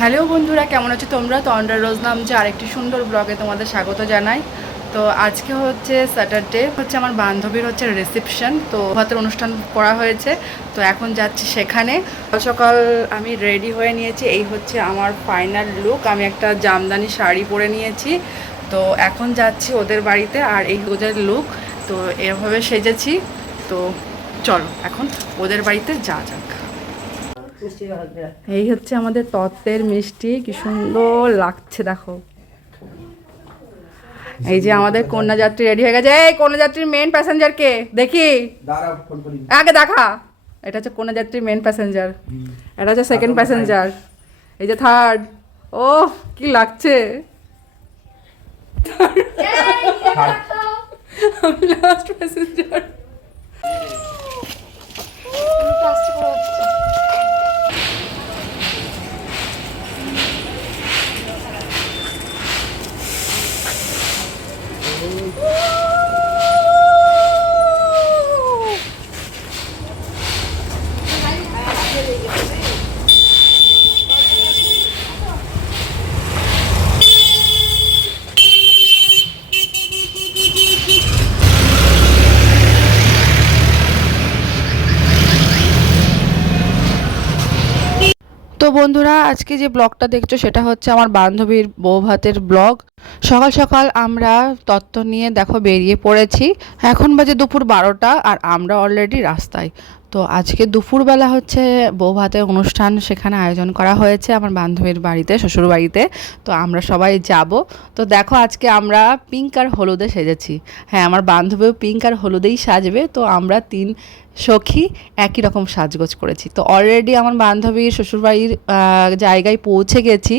Hello বন্ধুরা, কেমন আছো তোমরা? তন্দ্রা রোজ নাম যে আরেকটি সুন্দর ব্লগে তোমাদের স্বাগত জানাই। তো আজকে হচ্ছে স্যাটারডে, হচ্ছে আমার বান্ধবীর হচ্ছে রিসেপশন, তো হাতের অনুষ্ঠান করা হয়েছে। তো এখন যাচ্ছি সেখানে। সকাল আমি রেডি হয়ে নিয়েছি, এই হচ্ছে আমার ফাইনাল লুক। আমি একটা জামদানি শাড়ি পরে নিয়েছি। তো এখন যাচ্ছি ওদের বাড়িতে, আর এই ওদের লুক। তো এভাবে সেজেছি। তো চলো এখন ওদের বাড়িতে যা যাক। এই হচ্ছে আমাদের তত্ত্বের মিষ্টি, কি সুন্দর লাগছে দেখো। এই যে আমাদের কন্যাযাত্রী রেডি হয়ে গেছে। এই কন্যাযাত্রীর মেন প্যাসেঞ্জার কে দেখি, আগে দেখা। এটা হচ্ছে কন্যাযাত্রীর মেন প্যাসেঞ্জার, এটা হচ্ছে সেকেন্ড প্যাসেঞ্জার, এই যে থার্ড। ও কি লাগছে, আমি লাস্ট প্যাসেঞ্জার। তো বন্ধুরা, আজকে যে ব্লগটা দেখছো সেটা হচ্ছে আমার বান্ধবীর বউ ভাতের ব্লগ। সকাল সকাল আমরা তত্ত্ব নিয়ে দেখো বেরিয়ে পড়েছি। এখন বাজে দুপুর 12টা, আর আমরা অলরেডি রাস্তায়। তো আজকে দুপুরবেলা হচ্ছে বউ ভাতের অনুষ্ঠান, সেখানে আয়োজন করা হয়েছে আমার বান্ধবীর বাড়িতে, শ্বশুর বাড়িতে। তো আমরা সবাই যাব। তো দেখো আজকে আমরা পিঙ্ক আর হলুদে সেজেছি। হ্যাঁ, আমার বান্ধবীও পিঙ্ক আর হলুদেই সাজবে। তো আমরা 3 সখী একই রকম সাজগোজ করেছি। তো অলরেডি আমার বান্ধবীর শ্বশুরবাড়ির জায়গায় পৌঁছে গেছি।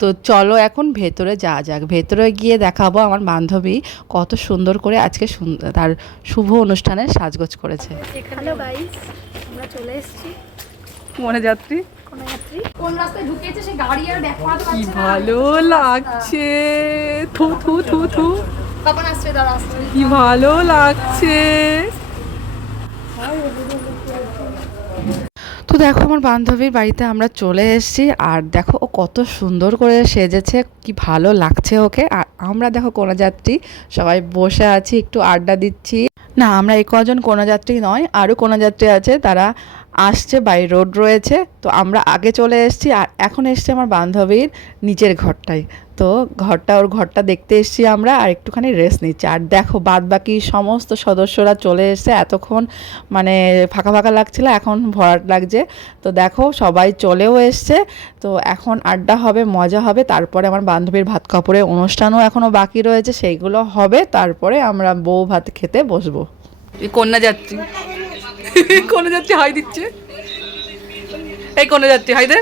তো চলো এখন ভেতরে যাওয়া যাক। ভেতরে গিয়ে দেখাবো আমার বান্ধবী কত সুন্দর করে আজকে তার শুভ অনুষ্ঠানের সাজগোজ করেছে। হ্যালো গাইস, আমরা চলে এসেছি। মনে যাত্রী কোন রাস্তায় ঢুকেছে সে গাড়ি আর ব্যাক করাতে কি পারছে না। ভালো লাগছে, থু থু থু থু, কখন আসছে দাঁড়া আসছে। কি ভালো লাগছে। তো দেখো আমার বান্ধবীর বাড়িতে আমরা চলে এসেছি, আর দেখো ও কত সুন্দর করে সেজেছে, কি ভালো লাগছে ওকে। আর আমরা দেখো কন্যাযাত্রী সবাই বসে আছি, একটু আড্ডা দিচ্ছি। না, আমরা এই কজন কন্যাযাত্রী নয়, আরও কন্যাযাত্রী আছে, তারা আসছে, বাই রোড রয়েছে। তো আমরা আগে চলে এসেছি, আর এখন এসছে আমার বান্ধবীর নিচের ঘরটায়। তো ওর ঘরটা দেখতে এসেছি আমরা, আর একটুখানি রেস্ট নিচ্ছি। আর দেখো বাদ বাকি সমস্ত সদস্যরা চলে এসছে। এতক্ষণ মানে ফাঁকা ফাঁকা লাগছিল, এখন ভরাট লাগছে। তো দেখো সবাই চলেও এসছে। তো এখন আড্ডা হবে, মজা হবে। তারপরে আমার বান্ধবীর ভাত কাপড়ের অনুষ্ঠানও এখনও বাকি রয়েছে, সেইগুলো হবে। তারপরে আমরা বউ ভাত খেতে বসবো। এই কন্যাযাত্রী কন্যাযাত্রী হাই দিচ্ছে, এই কন্যাযাত্রী হাই দে।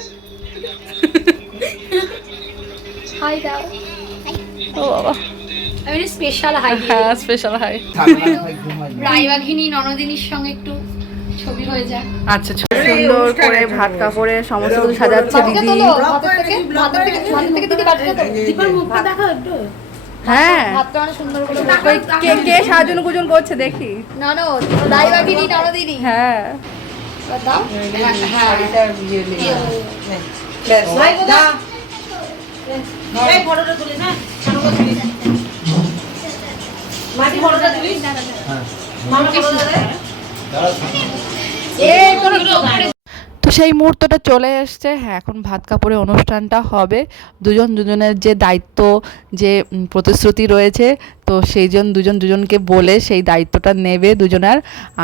হাই দাও। ও বাবা, আমি স্পেশাল হাই দিই। হ্যাঁ স্পেশাল হাই। রায়বাঘিনী ননদিনীর সঙ্গে একটু ছবি হয়ে যায়। আচ্ছা, সুন্দর করে ভাত কাপড়ে সমস্ত কিছু সাজাচ্ছে দিদি। ভাতের থেকে দিদি কাটতে তো দীপার মুখটা দেখো একটু। হ্যাঁ, ভাতটা অনেক সুন্দর করে কে কে সাজুন গুজুন করছে দেখি। ননদ রায়বাঘিনী ননদিনী। হ্যাঁ, এবার দাও। তো সেই মুহূর্তটা চলে এসছে। হ্যাঁ, এখন ভাত কাপড়ে অনুষ্ঠানটা হবে। দুজনের যে দায়িত্ব, যে প্রতিশ্রুতি রয়েছে, তো দুজন দুজনকে বলে সেই দায়িত্বটা নেবে দুজনার।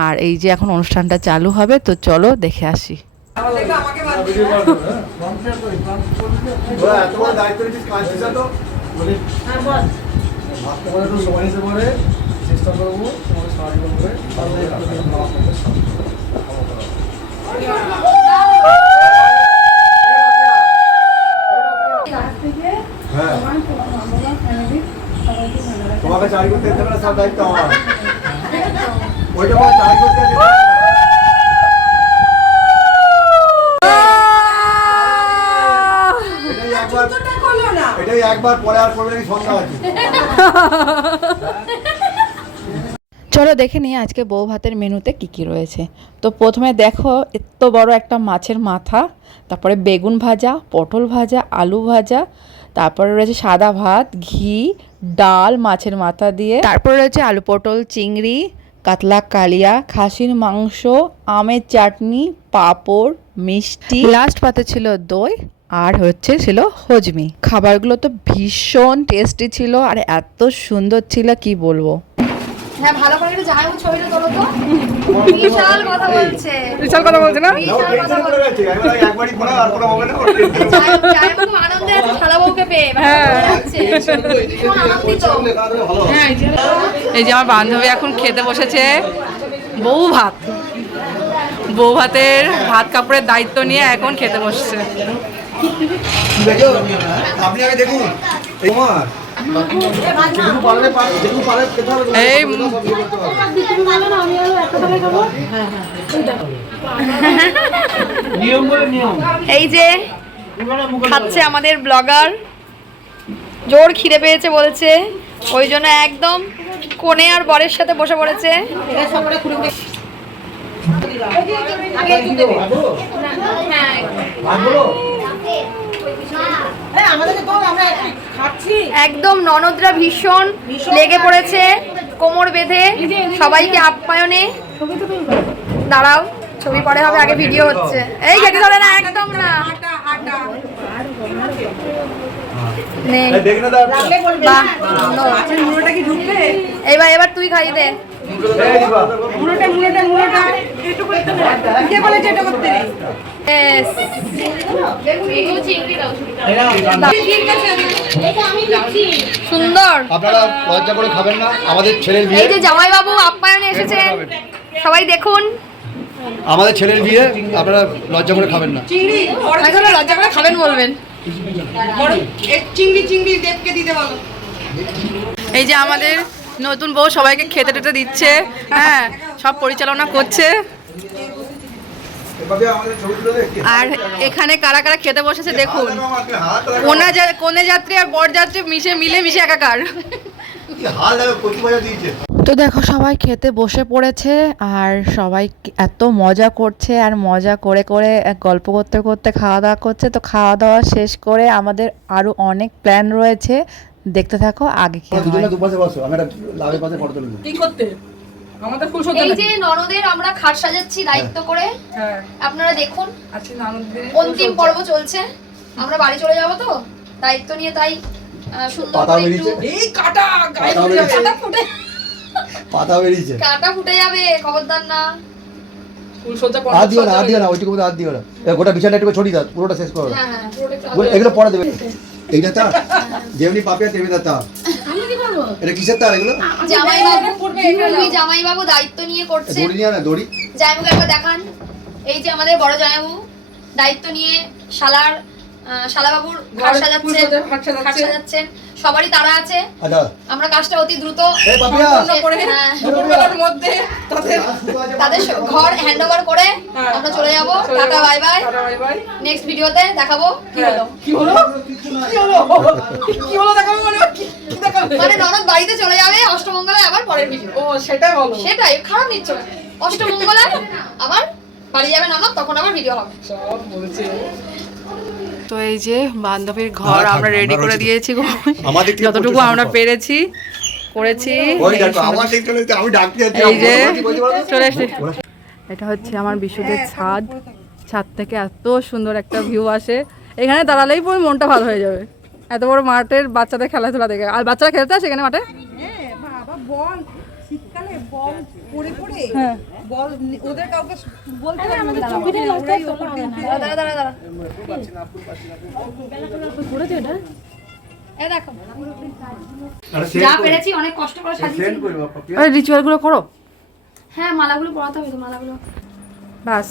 আর এই যে এখন অনুষ্ঠানটা চালু হবে, তো চলো দেখে আসি। চেষ্টা করবো তোমার সাহায্য করে। তোমাকে চাকরি করতে দিতে পারে, সব দায়িত্ব আমার। ওইটা বলে চাকরি করতে দিতে পারে। এটাই একবার পরে আর করবে নাকি সন্ধ্যা আছে। চলো দেখে নিই আজকে বউ ভাতের মেনুতে কি কি রয়েছে। তো প্রথমে দেখো এত বড় একটা মাছের মাথা, তারপরে বেগুন ভাজা, পটল ভাজা, আলু ভাজা, তারপরে রয়েছে সাদা ভাত, ঘি, ডাল মাছের মাথা দিয়ে, তারপরে রয়েছে আলু পটল চিংড়ি, কাতলা কালিয়া, খাসির মাংস, আমের চাটনি, পাঁপড়, মিষ্টি, লাস্ট পাতে ছিল দই, আর ছিল হজমি। খাবারগুলো তো ভীষণ টেস্টি ছিল আর এত সুন্দর ছিল কি বলবো। হ্যাঁ ভালো করে একটু জামাইবু ছবিটা তোলো তো। বিশাল কথা বলছে না, বিশাল কথা বলছে। জামাইবু আনন্দে আছে শালাবউকে পেয়ে, ভীষণ আনন্দিত। এই যে আমার বান্ধবী এখন খেতে বসেছে বউ ভাত। বউ ভাতের ভাত কাপড়ের দায়িত্ব নিয়ে এখন খেতে বসছে। আপনি আগে দেখুন এই এই যে খাচ্ছে আমাদের ব্লগার, জোর খিদে পেয়েছে বলছে, ওই জন্য একদম কোণে আর বরের সাথে বসে পড়েছে। একদম ননদরা ভীষণ লেগে পড়েছে কোমর বেঁধে সবাইকে আপ্যায়নে। দাঁড়াও, ছবি পরে হবে, আগে ভিডিও হচ্ছে। এই খেতে ধরে না, একদম না। এবার তুই খাই দে। সুন্দর। আপনারা লজ্জা করে খাবেন না, আমাদের ছেলের বিয়ে। এই যে জামাইবাবু আপ্যায়নে এসেছেন, সবাই দেখুন। আমাদের ছেলের বিয়ে, আপনারা লজ্জা করে খাবেন না। লজ্জা করে খাবেন বলবেন। এই যে আমাদের নতুন বউ সবাইকে খেতে টেতে দিচ্ছে, হ্যাঁ সব পরিচালনা করছে। আর এখানে কারা কারা খেতে বসেছে দেখুন, কনে যাত্রী আর বর যাত্রী মিলে মিশে একাকার। তো দেখো সবাই খেতে বসে পড়েছে আর সবাই এত মজা করছে আর মজা করে করে গল্প করতে করতে খাওয়া দাওয়া করছে। তো খাওয়া দাওয়া শেষ করে আমাদের আরো অনেক প্ল্যান রয়েছে, দেখতে থাকো আগে কি হয়। এই যে ননদের আমরা খাট সাজাচ্ছি দায়িত্ব করে, আপনারা দেখুন। অন্তিম পর্ব চলছে, আমরা বাড়ি চলে যাব তো দায়িত্ব নিয়ে, তাই সুন্দর করে একটু পাতা বেরিয়েছে, কাটা ফুটে যাবে, খবরদার না। হাত দিও না, হাত দিও না, ওইটুকু হাত দিও না। গোটা বিছানা একটু ছড়িয়ে দাও, পুরোটা শেষ করো। হ্যাঁ হ্যাঁ, পুরোটা এগুলো পরে দেবে। এইটা তা যেমনি পাপিয়া তেমনি তা। আমি কি করব? এটা কিসের তার এগুলো? জামাইবাবু দায়িত্ব নিয়ে করছে। দড়ি নিয়ে না, দড়ি। জামাইবাবুকে একবার দেখান। এই যে আমাদের বড় জামাইবাবু দায়িত্ব নিয়ে শালাবাবুর ঘর সাজাচ্ছেন। সবারই তারা আছে, আমরা কাজটা অতি দ্রুত তাদের ঘর হ্যান্ড ওভার করে আমরা চলে যাবো। টাটা বাই বাই, নেক্সট ভিডিওতে দেখাবো কি হলো। মানে ননদ বাড়িতে চলে যাবে অষ্টমঙ্গলায়, আবার পরের ভিডিও। সেটাই খারাপ নিচ্ছ, অষ্টমঙ্গলায় আবার বাড়ি যাবে ননদ, তখন আবার ভিডিও হবে। তো এই যে বান্ধবীর ঘর আমরা রেডি করে দিয়েছি, যতটুকু আমরা পেরেছি করেছি। এই যে চলে এসেছি, এটা হচ্ছে আমার বিশুদ্ধের ছাদ। ছাদ থেকে এত সুন্দর একটা ভিউ আসে, এখানে দাঁড়ালেই পুরো মনটা ভালো হয়ে যাবে। এত বড় মাঠের বাচ্চাদের খেলাধুলা দেখে, আর বাচ্চারা খেলতে আসে এখানে মাঠে। হ্যাঁ বল ওদের কাউকে বলতে হবে আমাদের ছবিটা লাস্টে দাঁড়া ঘুরেছে এটা। এই দেখো যা পেরেছি অনেক কষ্ট করে সাজিয়েছি। আরে রিচুয়ালগুলো করো। হ্যাঁ মালাগুলো পরাতে হবে তো, মালাগুলো বাস।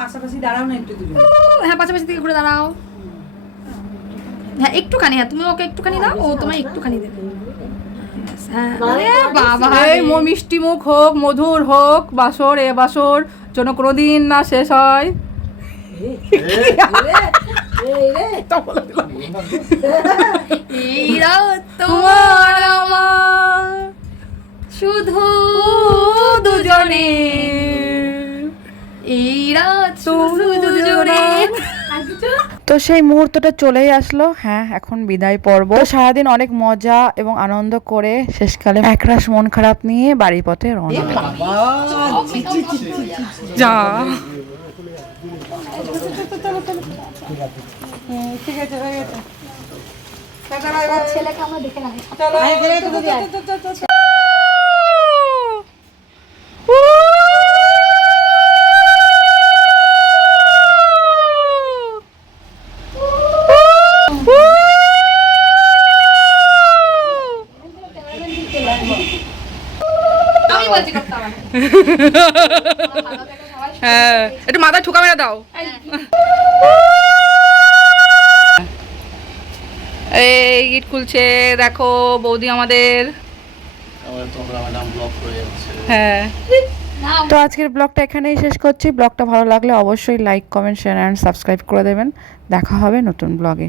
পাশাপাশি দাঁড়াও না একটু দূরে। হ্যাঁ পাশাপাশি থেকে ঘুরে দাঁড়াও। হ্যাঁ একটুখানি, হ্যাঁ তুমি ওকে একটুখানি দাও, ও তোমায় একটুখানি দেবে। বাবা এই মিষ্টি মুখ হোক, মধুর হোক, বাসর এ বাসর যেন কোনোদিন না শেষ হয়। এইরা তোমার আমার শুধু দুজনে, এইরা শুধু দুজনে। তো সেই মুহূর্তটা চলেই আসলো। হ্যাঁ, এখন বিদায় পর্ব। তো সারাদিন অনেক মজা এবং আনন্দ করে শেষকালে একরাশ মন খারাপ নিয়ে বাড়ির পথে রওনা দিলাম। যা ছেলেকে আমরা দেখে রাখি। আমি বলছি করতে হবে। হ্যাঁ, একটু মাথায় ঠুকা মেরে দাও। এই গিট খুলছে, দেখো বৌদি আমাদের। হ্যাঁ, তো আজকের ব্লগটা এখানেই শেষ করছি। ব্লগটা ভালো লাগলে অবশ্যই like, comment, share and subscribe করে দেবেন। দেখা হবে নতুন ব্লগে।